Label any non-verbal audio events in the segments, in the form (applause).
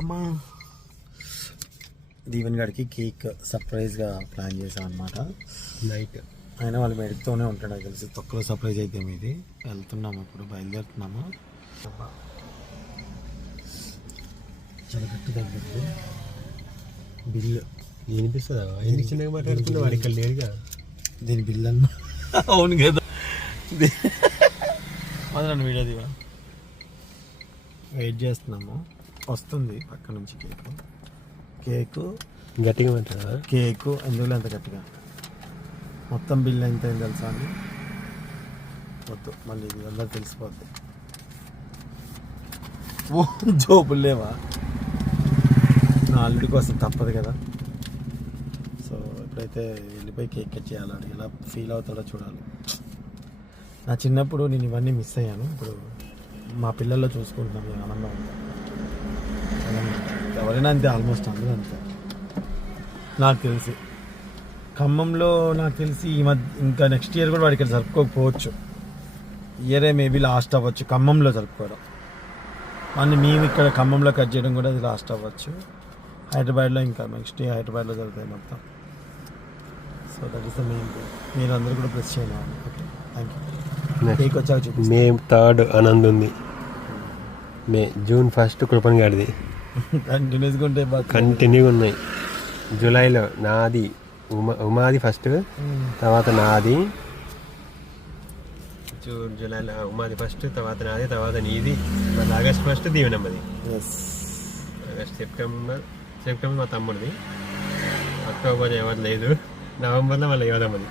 అమ్మా. దీవెన్ గారికి cake సర్ప్రైజ్గా plan చేశాం అనమాట నైట్ అయినా వాళ్ళు మెడుతూనే ఉంటాడు నాకు తెలిసి తొక్కలో సర్ప్రైజ్ అయితే ఇది వెళ్తున్నాము ఇప్పుడు బయలుదేరుతున్నాము. చాలా గట్టి తగ్గింది బిల్లు వినిపిస్తుందా? ఎందుకు చిన్నగా మాట్లాడుతున్నా వాడు ఇక్కడ లేడుగా దీని బిల్ అన్న. అవును కదా. వదలండి వీడియో దివా వెయిట్ చేస్తున్నాము. వస్తుంది పక్క నుంచి కేక్. కేకు గట్టిగా మాట్లాడా కేకు ఎందుకు అంత గట్టిగా? మొత్తం బిల్ ఎంత అయింది తెలుసా అండి? వద్దు మళ్ళీ ఇది అందరు తెలిసిపోద్ది. ఓ జోబులు లేవా? నా అల్లుడి కోసం తప్పదు కదా. సో ఇప్పుడైతే వెళ్ళిపోయి కేక్ కట్ చేయాలి వాడు ఎలా ఫీల్ అవుతాడో చూడాలి. నా చిన్నప్పుడు నేను ఇవన్నీ మిస్ అయ్యాను. ఇప్పుడు మా పిల్లల్లో చూసుకుంటున్నాను నేను ఆనందం ఉంది. ఎవరైనా అంతే ఆల్మోస్ట్ అందరూ అంతే. నాకు తెలిసి. ఖమ్మంలో నాకు తెలిసి ఈ మధ్య ఇంకా నెక్స్ట్ ఇయర్ కూడా వాడికి జరుపుకోకపోవచ్చు. ఇయరే మేబీ లాస్ట్ అవ్వచ్చు. ఖమ్మంలో జరుపుకోవడం. మళ్ళీ మేము ఇక్కడ ఖమ్మంలో కట్ చేయడం కూడా అది లాస్ట్ అవ్వచ్చు. హైదరాబాద్లో ఇంకా నెక్స్ట్ ఇయర్ హైదరాబాద్లో జరుగుతాయి మొత్తం. So that is the main మీరు అందరూ కూడా ప్రెస్ చేయండి. ఓకే థ్యాంక్ యూ వచ్చాక మే థర్డ్ ఆనంద్ ఉంది మే జూన్ ఫస్ట్ కృపన్ గాడిది. కంటిన్యూస్గా కంటిన్యూగా ఉన్నాయి. జూలైలో నాది ఉమా ఉమాది ఫస్ట్ తర్వాత నాది. జూన్ జూలైలో ఉమాది ఫస్ట్ తర్వాత నాది తర్వాత నీది. మళ్ళీ ఆగస్ట్ ఫస్ట్ దీవెనమ్మది ఆగస్ట్ సెప్టెంబర్ సెప్టెంబర్ మా తమ్ముడిది. అక్టోబర్ ఎవరు లేదు. నవంబర్లో మళ్ళీ యోదమ్మది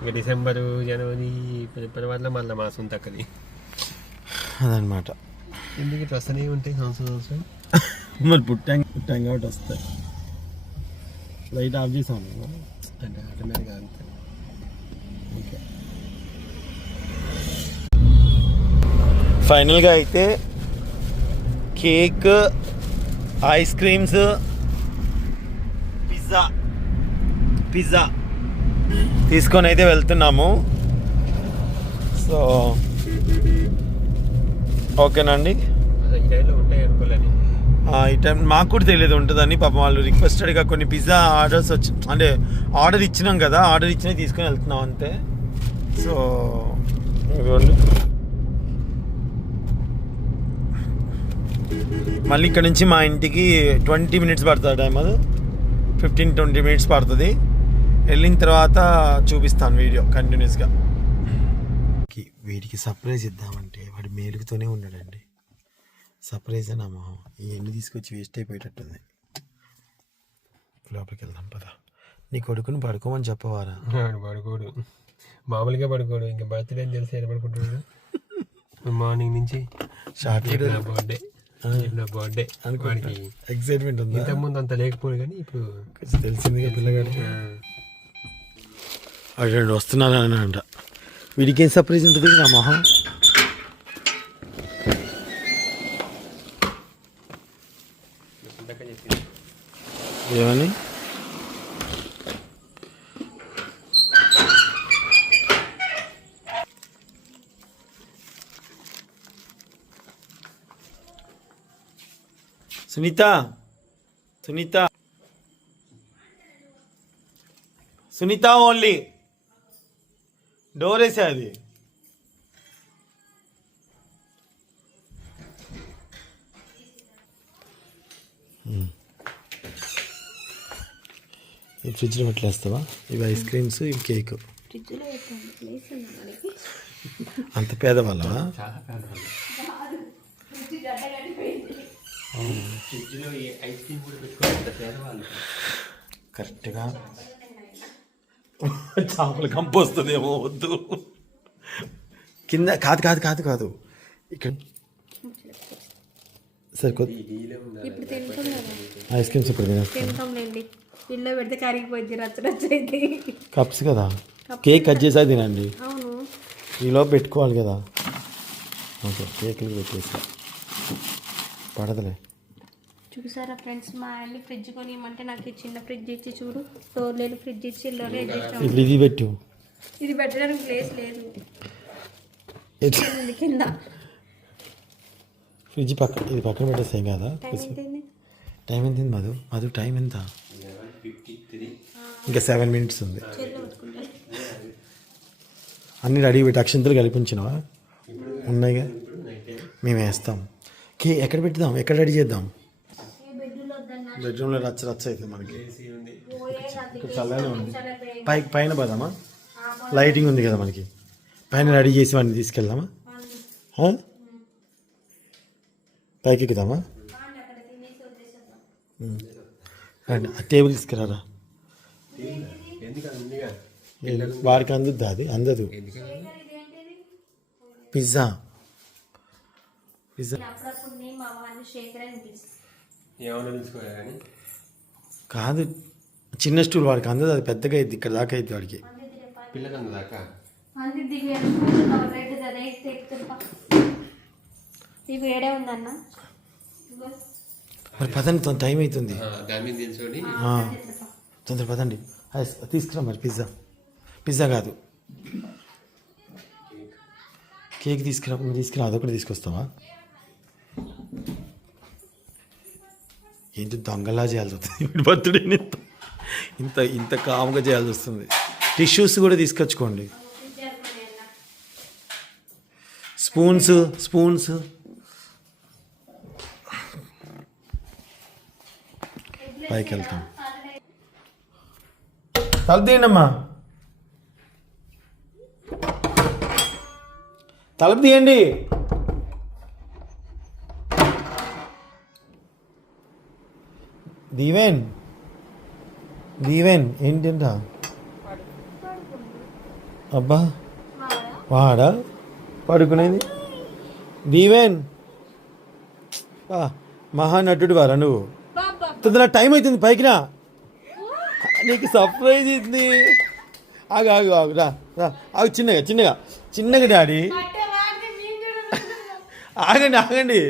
ఇక డిసెంబరు జనవరి ఫిబ్రవరి వల్ల మళ్ళీ మా సొంత అక్కది. అదనమాట. ఎందుకు ఇట్లా వస్తూనే ఉంటాయి సంవత్సరం సంవత్సరం మరి పుట్టాంగ్ పుట్టాంగ్ కాబట్టి వస్తాయి. లైట్ ఆఫ్ చేసాను అంటే ఆటోమేటిక్గా అంతే. ఓకే. ఫైనల్గా అయితే cake ice creams pizza pizza తీసుకొని అయితే వెళ్తున్నాము. సో ఓకేనండి. ఈ టైం మాకు కూడా తెలియదు ఉంటుందని పాపం వాళ్ళు రిక్వెస్టెడ్గా కొన్ని పిజ్జా ఆర్డర్స్ వచ్చి అంటే ఆర్డర్ ఇచ్చినాం కదా ఆర్డర్ ఇచ్చినవి తీసుకొని వెళ్తున్నాం అంతే. సో. మళ్ళీ ఇక్కడ నుంచి మా ఇంటికి ట్వంటీ మినిట్స్ పడుతుంది టైం అది. ఫిఫ్టీన్ ట్వంటీ మినిట్స్ పడుతుంది. వెళ్ళిన తర్వాత చూపిస్తాను వీడియో కంటిన్యూస్గా వీడికి సర్ప్రైజ్ ఇద్దామంటే వాడు మేలుగుతూనే ఉన్నాడండి. సర్ప్రైజ్ అని మొహం. ఈ ఎన్ని తీసుకొచ్చి వేస్ట్ అయిపోయేటట్టుంది. లోపలికి వెళ్దాం పద. నీ కొడుకుని పడుకోమని చెప్పవారా? (laughs) పడుకోడు. మామూలుగా పడుకోడు. ఇంకా బర్త్డే అని తెలిసి ఏడ పడుకుంటున్నాడు మార్నింగ్ నుంచి షార్ట్ బర్త్డే నా బర్త్డే వాడికి ఎక్సైట్మెంట్ ఉందా? ఇంతకుముందు అంత లేకపోడు కానీ ఇప్పుడు కొంచెం తెలిసిందిగా పిల్లగాడు. అటు వస్తున్నాను అంట వీడికి ఏం సర్ప్రైజ్ ఉంటుంది నా మొహం ఏమని సునీత సునీత సునీత ఓన్లీ డోర్ వేసే అది ఈ ఫ్రిడ్జ్లో పెట్టలేస్తావా ఇవి ఐస్ క్రీమ్స్ ఇవి కేక్. అంత పేదవాళ్ళవా? కరెక్ట్గా. (laughs) చేపల కంపు వస్తుందేమో వద్దు. కింద కాదు కాదు కాదు కాదు. ఇక్కడ. సరే కొద్ది ఇప్పుడు తింటాం కదా. ఐస్ క్రీమ్స్ ఇప్పుడు తినేస్తాం. తింటాంలేండి. పిల్ల పెడితే కరిగిపోద్ది రచ్చ రచ్చ అయితే కప్స్ కదా? కేక్ కట్ చేసా తినండి. అవును. ఈలోపు పెట్టుకోవాలి కదా? ఓకే కేకులు పెట్టేసి. పడదులే. చూసారా ఫ్రెండ్స్? మా ఆయన్ని ఫ్రిడ్జ్ కొనియమంటే నాకు ఈ చిన్న ఫ్రిడ్జ్ ఇచ్చి చూడు. డోర్ లేని ఫ్రిడ్జ్ ఇచ్చి ఇల్లునే ఇది పెట్టు. ఇది పెట్టడానికి ప్లేస్ లేదు. కింద. ఫ్రిడ్జ్ పక్క ఇది పక్కన పెట్టేస్తాం కదా? టైం ఎంత ఉంది మధు? మధు టైం ఎంత? ఇంకా సెవెన్ మినిట్స్ ఉంది. అన్ని రెడీ పెట్టి అక్షంతలు కల్పించినవా ఉన్నాయిగా? మేము వేస్తాం కే ఎక్కడ పెట్టుదాం ఎక్కడ రెడీ చేద్దాం? బెడ్రూమ్లో రచ్చ రచ్చ అవుతుంది మనకి. ఇక్కడ చల్లగా ఉంది. పైకి పైన పోదామా లైటింగ్ ఉంది కదా మనకి. పైన రెడీ చేసి వాడిని తీసుకెళ్దామా? పైకి ఎక్కుదామా. రండి ఆ టేబుల్ తీసుకురారా వాడికి అందుద్దా అది? అందదు. పిజ్జా పిజ్జా కాదు చిన్న స్టూల్ వాడికి అందదు అది పెద్దగా అయింది ఇక్కడ దాకా అయింది వాడికి. అందదాకా? ఏడే ఉందన్న. మరి పదండి తొందర టైం అవుతుంది. తొందర పదండి. ఐస్ తీసుకురా మరి పిజ్జా. పిజ్జా కాదు. కేక్. తీసుకురా తీసుకురా అదొకటి తీసుకొస్తావా? ఏంటి దొంగలా చేయాల్సి వస్తుంది? బర్త్డే ఇంత ఇంత ఇంత కామ్గా చేయాల్సి వస్తుంది. టిష్యూస్ కూడా తీసుకొచ్చుకోండి. Spoons spoons. పైకి వెళ్తాం. తలుపు తీయండమ్మా. తలుపు తీయండి. దీవెన్. దీవెన్ ఏంటంట? అబ్బా. వాడా. పడుకునేది. దీవెన్. మహానటుడు వారా నువ్వు. తొందర టైం అవుతుంది పైకి రా. నీకు సర్ప్రైజ్ ఇది ఆగు ఆగు ఆగు రా రా. ఆగు చిన్నగా చిన్నగా. చిన్నగా డాడీ. ఆగండి ఆగండి.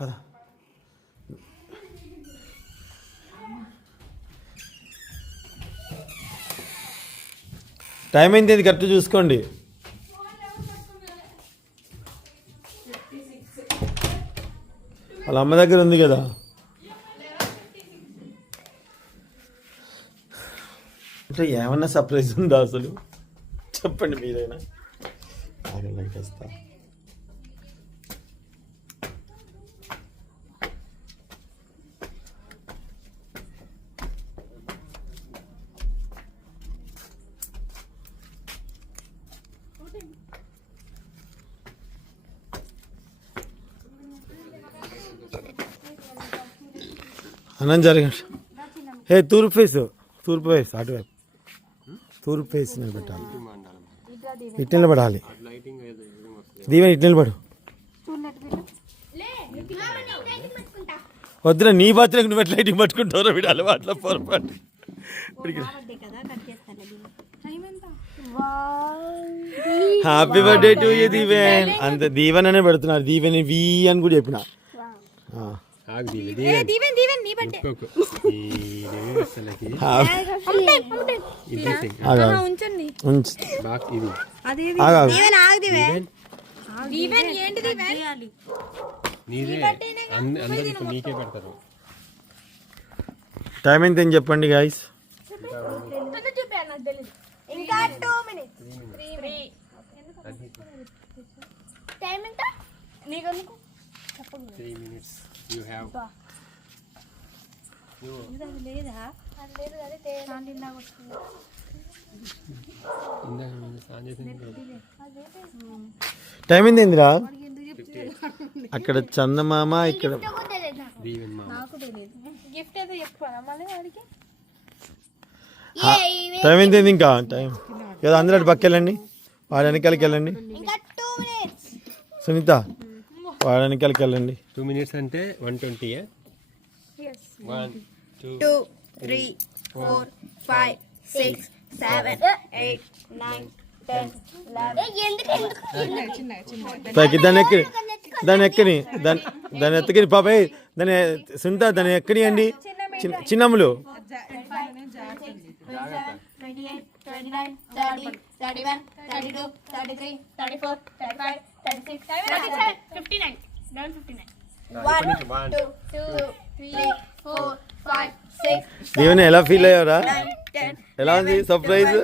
పద. టైం అయింది కరెక్ట్ చూసుకోండి. వాళ్ళ అమ్మ దగ్గర ఉంది కదా. అంటే ఏమన్నా సర్ప్రైజ్ ఉందా అసలు? చెప్పండి మీరైనా. ఆగండి లైక్ వేస్తా అన్నం జరగండి హే తూర్పు ఫేస్ తూర్పు ఫేస్ అటువైపు తూర్పు ఫేస్ నిలబెట్టాలి. ఇటు నిలబడాలి. దీవెన ఇటు నిలబడు. వద్దురా నీ బాత్రూమ్ నువ్వు ఎట్లా లైటింగ్ పట్టుకుంటారో వీడు అలవాట్ల పొరపాటు. Happy birthday to you Deeven అంత దీవెన్ అనే పెడుతున్నారు. దీవెన్ వి అని కూడా చెప్పిన. ఆగు దీవి దీవెన్ దీవెన్ నీ బట్టే ఇంకొక ఈ అసలుకి హ్యాపీ- ఇది తీసేయ్. ఆగు, ఆగు. ఉంచండి. ఉంచు. బాగా ఇది. అదే ఆగు, ఆగు. దీవెన్ ఆగు దీవెన్. ఈవెన్ దీవెన్ ఏంటి దీవెన్? నీదే. అన్ని- అందరూ ఇప్పుడు నీకే పెడతారు. టైం ఎంత అని చెప్పండి గాయస్ ఇంకా టూ మినిట్స్. త్రీ టైం ఎంత? నీకెందుకు? Three minutes. స్నానం చేసింది టైం ఎంత అయిందిరా అక్కడ చందమామ ఇక్కడ టైం అయింది ఇంకా? టైం ఏదో అందరూ అటు పక్క వెళ్ళండి వాడి వెనకాలకి వెళ్ళండి. సునీత వెనకాలకి వెళ్ళండి టూ మినిట్స్ అంటే one twenty one two three four five six seven eight nine ten పైకి దాన్ని ఎక్కడి దాన్ని ఎక్కని దాన్ని దాన్ని ఎత్తకని పాపే దాన్ని సునీత దాన్ని ఎక్కనియండి చిన్న చిన్నమ్ములు twenty eight twenty nine thirty thirty one thirty two thirty three thirty four thirty five fifty nine nine Deevena ఎలా ఫీల్ అయ్యారా ఎలా ఉంది? సర్ప్రైజ్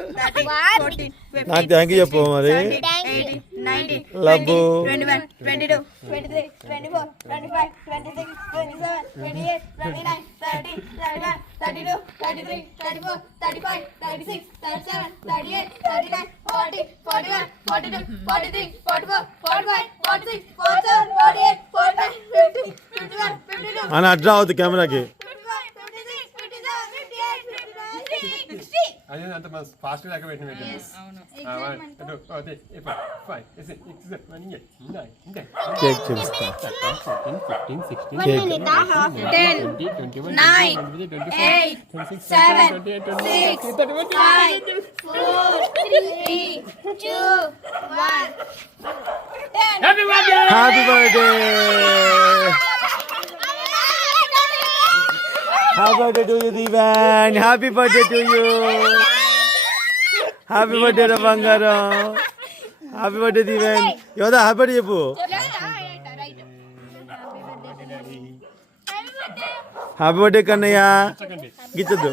నాకు థ్యాంక్ యూ చెప్పు మరి. Thirty two thirty three thirty four thirty five thirty six thirty seven eight thirty nine forty forty one forty two forty three forty four forty five forty six forty eight forty nine fifty fifty one అవుతుంది కెమెరాకి అదే అంత fast దాకా పెట్టిన పెట్టిన five six seven eight nine ten cake చూపిస్తా fifteen sixteen happy birthday to you Deeven happy birthday to you happy birthday రా బంగారం హ్యాపీ బర్త్డే దీవెన్ యోదా హ్యాపీ బర్త్డే చెప్పు. Happy birthday Kannayya గిచ్చద్దు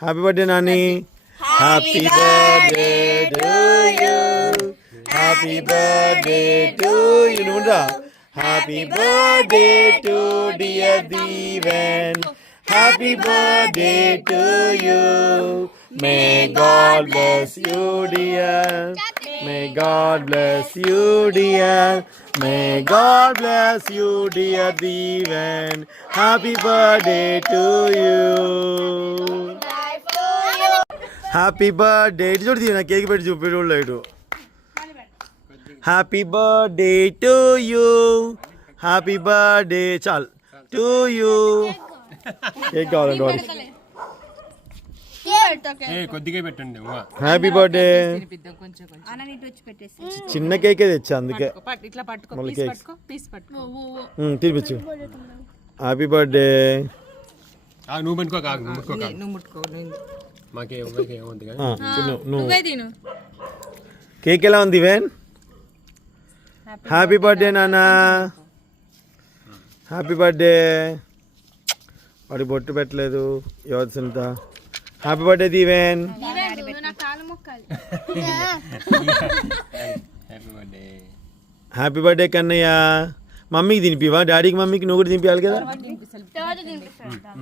happy birthday Nani happy birthday to you happy birthday to you నువ్వు happy birthday to dear Deeven happy birthday to you may God bless you dear may God bless you dear may God bless you dear Deeven happy birthday to you happy birthday ఇటు చూడు నా cake పెట్టి చూపి లేడు happy birthday to you happy birthday chaal to you cake? కావాలండి వాడికి కొద్దిగా పెట్టండి. హ్యాపీ బర్త్డే చిన్న కేకే తెచ్చా అందుకే. మళ్ళీ పీస్ కేక్స్. పట్టుకో పీస్ పట్టుకో. ఉమ్, తినిపించు. హ్యాపీ బర్త్డే నువ్వు పెట్టుకో నువ్వు నువ్వు ముట్టుకో నువ్వు కేక్ ఎలా ఉంది వెన్ హ్యాపీ బర్త్డే నాన్న హ్యాపీ బర్త్డే వాడి బొట్టు పెట్టలేదు. యువత సునీత హ్యాపీ బర్త్డే దీవెన్ నా కాలు మొక్కాలి హ్యాపీ బర్త్డే కన్నయ్య. మమ్మీకి తినిపివా? డాడీకి మమ్మీకి నువ్వు కూడా తినిపించాలి కదా?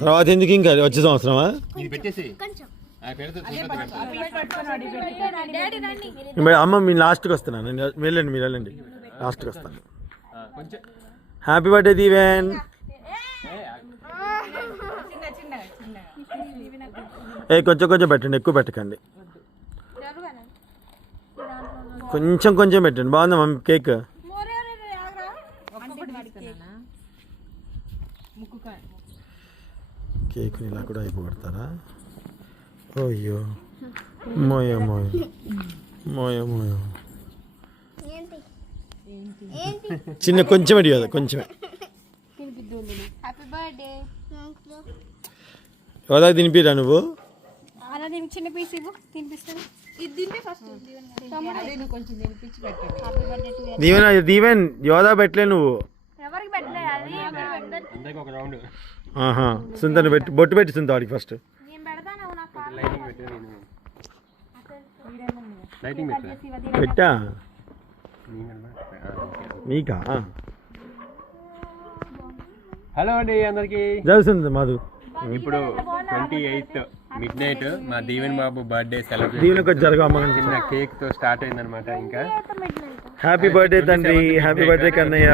తర్వాత ఎందుకు ఇంకా? వచ్చే సంవత్సరమా? అమ్మ మీ లాస్ట్కి వస్తున్నాను. నేను వెళ్ళండి మీరు వెళ్ళండి. లాస్ట్కి వస్తాను. హ్యాపీ బర్త్డే దీవెన్ ఏ కొంచెం కొంచెం పెట్టండి ఎక్కువ పెట్టకండి. కొంచెం కొంచెం పెట్టండి. బాగుందా మమ్మీ కేక్? కేక్ ఇలా కూడా అయిపోగొడతారా? అయ్యో మోయ మోయ. మోయ మోయ. చిన్న కొంచెం అడి కదా కొంచెమే. హ్యాపీ బర్త్డే తినిపిరా నువ్వు? దీనికి చిన్న పీస్ ఇవ్వు. తినిపిస్తాను దీవెన దీవెన్ యోదా పెట్టలే నువ్వు. ఎవరికి పెట్టలే? అది అందరికి ఒక రౌండ్. ఆహా సుంతని పెట్టి బొట్టు పెట్టి సుంత వాడికి ఫస్ట్ నేను పెడతాను నా కాలు లైటింగ్ పెట్టు నీకా హలో అండి అందరికి. జరుగుతుంది మాధు. ఇప్పుడు ట్వంటీ ఎయిత్ మిడ్ నైట్ మా దీవెన్ బాబు బర్త్డే సెలబ్రేషన్ దీవెనకి వచ్చి జరగ అమ్మ చిన్న కేక్తో స్టార్ట్ అయిందనమాట ఇంకా. హ్యాపీ బర్త్డే తండ్రి హ్యాపీ బర్త్డే కన్నయ్య.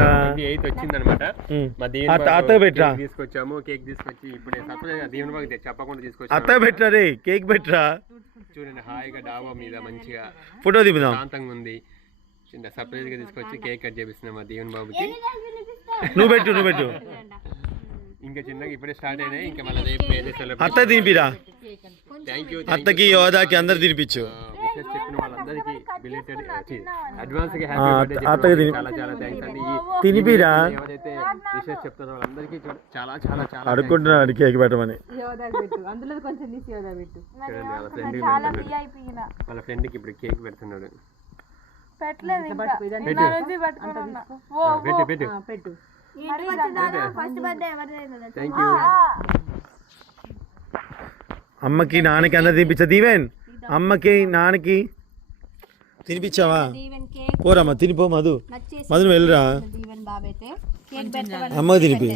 ఎయిత్ వచ్చిందనమాట ఉమ్. మా ఆ దీవెన్ తాత బాబు పెట్టరా? తీసుకొచ్చాము కేక్ తీసుకొచ్చి ఇప్పుడే సర్ప్రైజ్ దీవెన్ బాబు చెప్పకుండా తీసుకొచ్చాము అత్త పెట్టరా రే? కేక్ పెట్టరా? చూడండి హాయిగా డాబా మీద మంచిగా ఫోటో దిగుదాం శాంతంగా ఉంది. చిన్న సర్ప్రైజ్గా తీసుకొచ్చి కేక్ కట్ చేపిస్తున్నాం మా దీవెన్ బాబుకి? నువ్వు పెట్టు నువ్వు పెట్టు. ఇంకా చిన్నగా ఇప్పుడే స్టార్ట్ అయినాయి ఇంకా మళ్ళీ రేపు అత్త తినిపిరా? థ్యాంక్ యూ అత్తకి యోదాకి అందరు తినిపించు. తినిపిరా? ఎవరైతే విషెస్ చెప్తారో వాళ్ళందరికీ చూ- చాలా చాలా చాలా అడుక్కుంటున్నాడు కేక్ పెట్టమని. వాళ్ళ ఫ్రెండ్ వాళ్ళ ఫ్రెండ్కి ఇప్పుడు కేక్ పెడుతున్నాడు. పెట్టలేదు ఇంకా. ఓ పెట్టు పెట్టు. పెట్టు. ఫస్ట్ బర్త్డే ఎవరిదైనా అమ్మకి నాన్నకి అందరు తినిపించా? దీవెన్ అమ్మకి నాన్నకి. తినిపించావా? పోరమ్మా తినిపో మధు. మధు వెళ్ళరా? అమ్మకి తినిపి.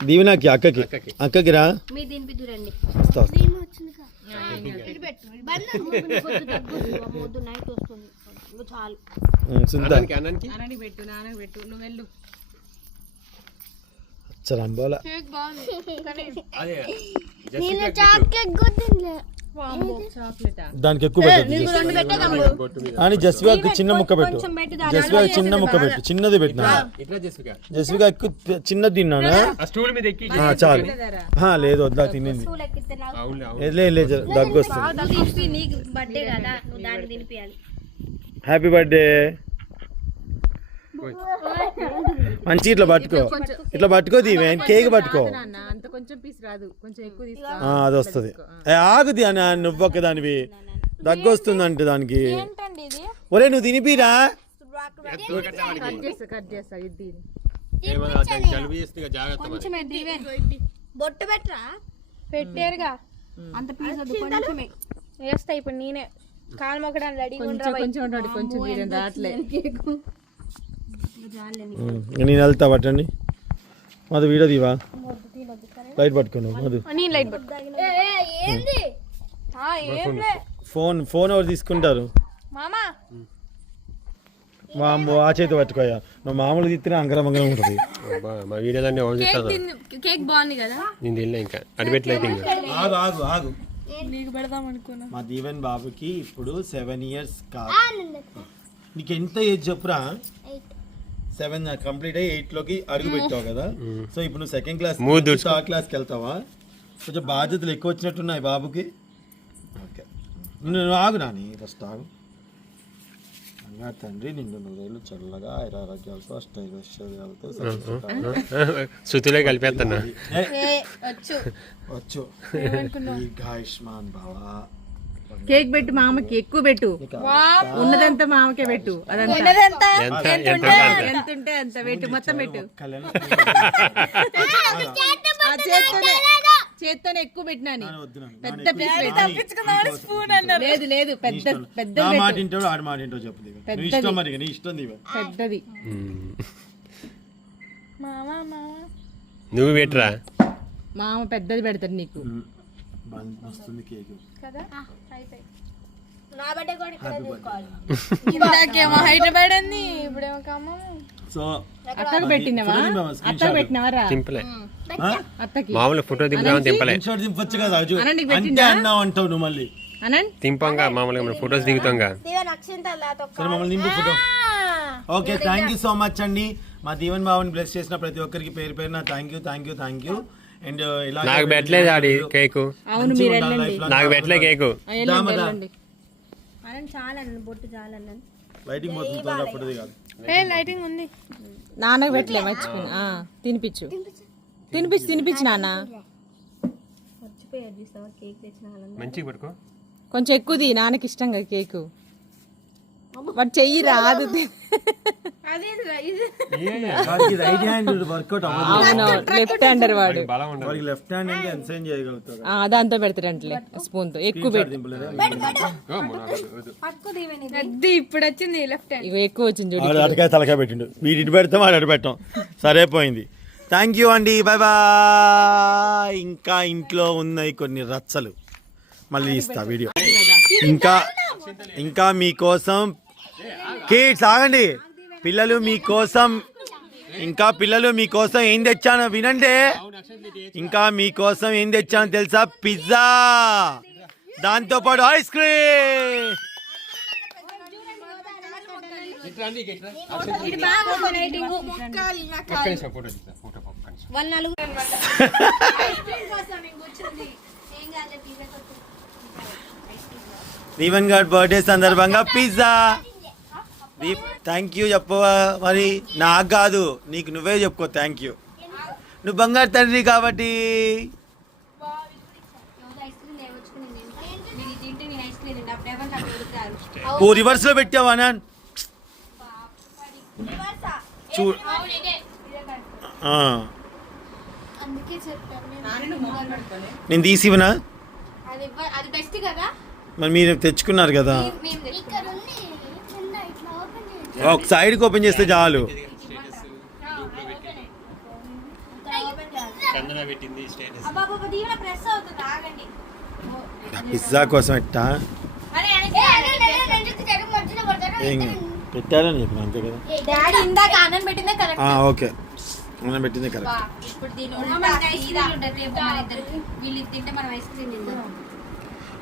దీవెనకి అక్కకి. అక్కకి. రా. వస్తా చాలు అన్నానికి అన్నానికి పెట్టు నాన్నకి పెట్టు నువ్వు వెళ్ళు చరంబోలా దానికి ఎక్కువ అని జస్వికాకి చిన్న ముక్క పెట్టు జస్వికా చిన్న ముక్క పెట్టు చిన్నది పెట్టినా జస్వికా ఎక్కువ చిన్నది తిన్నానా ఆ స్టూల్ మీద ఎక్కి ఆ, చాలు లేదు వద్దా తినింది స్కూల్ ఎక్కితే నాకు అవును అవును ఏదిలే లే దగ్గు వస్తుంది నువ్వు తినిపి నీకు బర్త్డే కదా నువ్వు దాన్ని తినిపియాలి హ్యాపీ బర్త్డే మంచి ఇట్లా పట్టుకో. ఇట్లా పట్టుకో దీవే. కేక్ పట్టుకో. నాన్న. అంత కొంచెం పీస్ రాదు. కొంచెం ఎక్కువ తీసుకో. ఆ, అది వస్తుంది. ఆగుది అని నువ్వు ఒక్క దానివి. దగ్గు వస్తుందంటే దానికి. ఏంటండి ఇది? ఒరే నువ్వు తినిపిరా? బొట్టు పెట్టరా? పెట్టారుగా. అంత పీస్ వద్దు కొంచెమే. వేస్తా ఇప్పుడు నేనే. కాలు మొక్కడానికి రెడీ కొంచెం కొంచెం కొంచెం తీరం రావట్లే. ఉమ్, నేను వెళ్తా పట్టండి. మధు వీడియో దీవా లైట్ పట్టుకోను మధు నేను లైట్ పట్టు ఏంది? ఏం లే. ఫోన్ ఫోన్ ఎవరు తీసుకుంటారు? మామా? వామ్మో ఆ చేతి పట్టుకోయా నువ్వు మామూలు తిత్తిన అంగరమంగరం ఉంటుంది. మా వీడియోలన్నీ ఎవరు చేస్తాను కేక్ బాగుంది కదా? నేను తినలే ఇంకా. అడిపెట్టలేదు ఇంకా ఆగు ఆగు ఆగు. నీకు పెడదాం అనుకున్నా. మా దీవెన్ బాబుకి ఇప్పుడు సెవెన్ ఇయర్స్ కాదు. నీకు ఎంత ఏజ్ చెప్పురా? సెవెన్ కంప్లీట్ అయ్యి ఎయిట్లోకి అడుగు పెట్టావు కదా. సో ఇప్పుడు నువ్వు సెకండ్ క్లాస్. థర్డ్ క్లాస్కి వెళ్తావా? కొంచెం బాధ్యతలు ఎక్కువ వచ్చినట్టున్నాయి బాబుకి. ఓకే నువ్వు నువ్వు ఆగు నాని ఫస్ట్ ఆగు. అన్నా తండ్రి నిన్ను నూరేళ్ళు చల్లగా ఐదు ఆరోగ్యాలతో అష్టైశ్వర్యాలతో (laughs) శృతిలో కలిపేస్తున్నా ఏ, వచ్చు. వచ్చు. దీర్ఘాయుష్మాన్ భవ కేక్ పెట్టు మామకి ఎక్కువ పెట్టు. ఉన్నదంతా మామకే పెట్టు. అదంతా. ఎంత అంత. ఎంత ఉంటే అంత పెట్టు మొత్తం పెట్టు. (laughs) చేత్తోనే చేత్తోనే ఎక్కువ పెట్టినా. పెద్ద లేదు లేదు పెద్ద పెద్ద పెద్దది. ఉమ్. మామా మామా. నువ్వు పెట్టరా? మామ పెద్దది పెడతాడు నీకు. వస్తుంది కేక్. కదా? అయిపోయి. ఇందాకేమో హైదరాబాద్ అంది ఇప్పుడేమో ఖమ్మం. సో అత్తకు పెట్టినవా? అత్తకు అత్తకి. మామూలు ఫోటో దింపుదామని దింపలే. షాట్ దింపొచ్చు కదా అజు అనండి, అంటే అన్నావు అంటావు నువ్వు మళ్ళీ. అనండి దింపంగా మామూలుగా మనం ఫొటోస్ దిగుతాంగా. సరే మమ్మల్ని నింపు photo. Okay thank you so much అండి. మా దీవెన్ బాబుని బ్లెస్ చేసిన ప్రతి ఒక్కరికి పేరు పేరున thank you thank you thank you. And ఇలా నాకు పెట్టలేదు ఆడి కేకు. అవును మీరు వెళ్ళండి. నాకు పెట్టలే కేకు. వెళ్ళండి చాలన్న బొట్టు చాలన్న లైటింగ్ పోతుంది కాదు. ఏ లైటింగ్ ఉంది. నాన్నకు పెట్టలే మర్చిపోయినా. ఆ, తినిపించు తినిపించు తినిపించు నాన్న. మర్చిపోయారు చూస్తావా కేక్ తెచ్చిన వాళ్ళందరూ. మంచిగా పట్టుకో. కొంచెం ఎక్కువది నాన్నకి ఇష్టంగా కేకు. వాడు చెయ్యి రాదు. లెఫ్ట్ హ్యాండర్ వాడు. లెఫ్ట్ హ్యాండ్ దాంతో పెడతాడంటలే స్పూన్తో ఎక్కువ పెట్టు. ఇప్పుడు వచ్చింది లెఫ్ట్ హ్యాండ్ ఎక్కువ వచ్చింది చూడు వాడు అటకాయ తలకాయ పెట్టిండు. వీడి ఇటు పెడతాం వాడు అటు పెట్టాం. సరే పోయింది థ్యాంక్ యూ అండి బాయ్ బాయ్ ఇంకా ఇంట్లో ఉన్నాయి కొన్ని రచ్చలు. మళ్ళీ ఇస్తా వీడియో ఇంకా ఇంకా మీకోసం కిడ్స్ ఆగండి. పిల్లలు మీకోసం ఇంకా పిల్లలు మీకోసం ఏం తెచ్చానో వినండి. ఇంకా మీకోసం ఏం తెచ్చానో తెలుసా? పిజ్జా. దాంతో పాటు ఐస్ క్రీమ్. దీవెన్ గారి బర్త్డే సందర్భంగా పిజ్జా. థ్యాంక్ యూ చెప్పవా మరి నాకు కాదు నీకు నువ్వే చెప్పుకో థ్యాంక్ యూ నువ్వు బంగారు తండ్రి కాబట్టి ఓ రివర్స్లో పెట్టావా నాన్? చూ నేను. నాని నువ్వు మొహం కడుక్కోలే. నేను తీసి ఇవ్వనా అది ఇవ్వ- అది బెస్ట్ కదా మరి మీరు తెచ్చుకున్నారు కదా ఒక సైడ్కి ఓపెన్ చేస్తే చాలు. చందన పెట్టింది స్టేటస్. అబ్బా బాబా దీవెన ప్రెస్ అవుతుంది ఆగండి. పిజ్జా కోసం ఎట్టా? పెట్టారని చెప్పిన అంతే కదా? డాడీ ఇందాక ఆనంద్ పెట్టిందే కరెక్ట్ ఆ, ఓకే. మనం పెట్టింది కరెక్ట్ ఇప్పుడు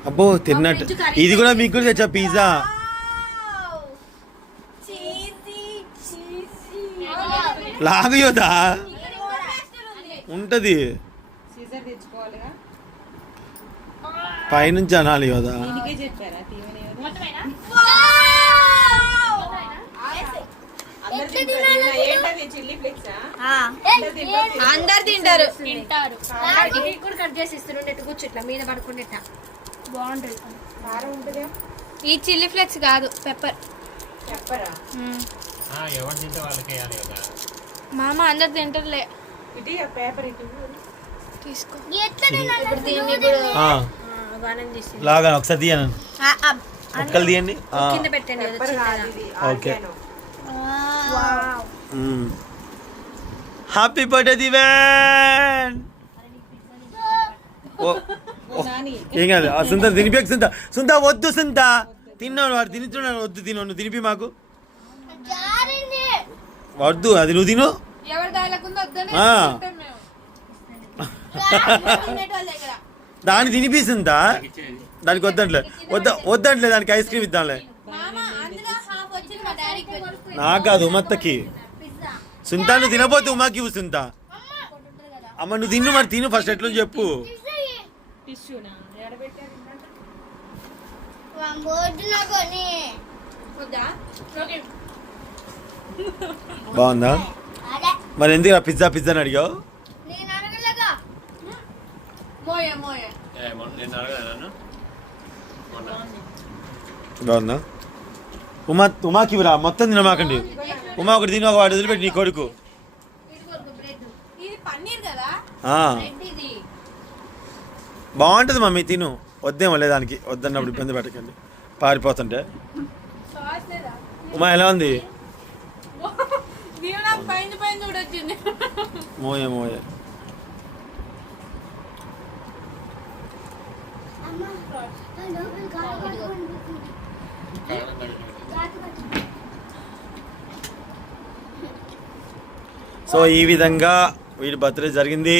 అబ్బో తిన్నట్టు. ఇది కూడా మీకు కూడా తెచ్చా పిజ్జా? లాగయోదా? ఉంటది. పైనుంచి అనాలి యోదా అందరు తింటారు. ఏంటది చిల్లీ ఫ్లేక్సా? అందరు తింటారు. తింటారు. ఇది కూడా కట్ చేసి ఇస్తుండే కూర్చో ఇట్లా మీద పడుకుంటే బాగుంటుంది. ఈ చిల్లీ ఫ్లేక్స్ కాదు పెప్పర్. చెప్పరా ఎవరు తింటే వాళ్ళకి వేయాలి కదా. మామ అందరు తింటారులే. ఇటు పేపర్ ఇటు తీసుకో. ఇప్పుడు దీన్ని ఇప్పుడు ఆ, గానం చేసి లాగా ఒకసారి తీయను. ఒక్కలు తీయండి. ఆ, కింద పెట్టండి ఓకే. Happy birthday Deeven! ఓ ఓ, నాని. ఏం కాదు ఆ సుంత తినిపి సుంత. సుంత వద్దు సుంత. తిన్నాను వాడు తినిస్తున్నాడు వద్దు తిను నువ్వు తినిపి మాకు. వద్దు అది నువ్వు తిను. (laughs) దాన్ని తినిపిస్తుందా? దానికి వద్దంట్లే. వద్ద వద్దంట్లే దానికి ఐస్ క్రీమ్ ఇద్దాంలే. నాకు కాదు ఉమ్మత్తకి పిజ్జా. సుంత నువ్వు తినపోతే ఉమాకి సుంత. అమ్మ నువ్వు తిను మరి తిను ఫస్ట్ ఎట్లా చెప్పు. టిష్యూనా? బాగుందా? మరి ఎందుకు పిజ్జా పిజ్జా అని అడిగావు? బాగుందా? ఉమా ఉమాకి ఇవ్వరా మొత్తం తినమాకండి. ఉమా ఒకటి తిని ఒక వాడు వదిలిపెట్టి నీ కొడుకు. ఇది పన్నీర్ కదా? ఆ, బ్రెడ్ ఇది. బాగుంటుంది మమ్మీ తిను. వద్దేమో దానికి. వద్దన్నప్పుడు ఇబ్బంది పెట్టకండి. పారిపోతుంటే. ఉమా ఎలా ఉంది దీవెన పైన పైన చూడొచ్చింది మోయే మోయే సో ఈ విధంగా వీడి బర్త్డే జరిగింది.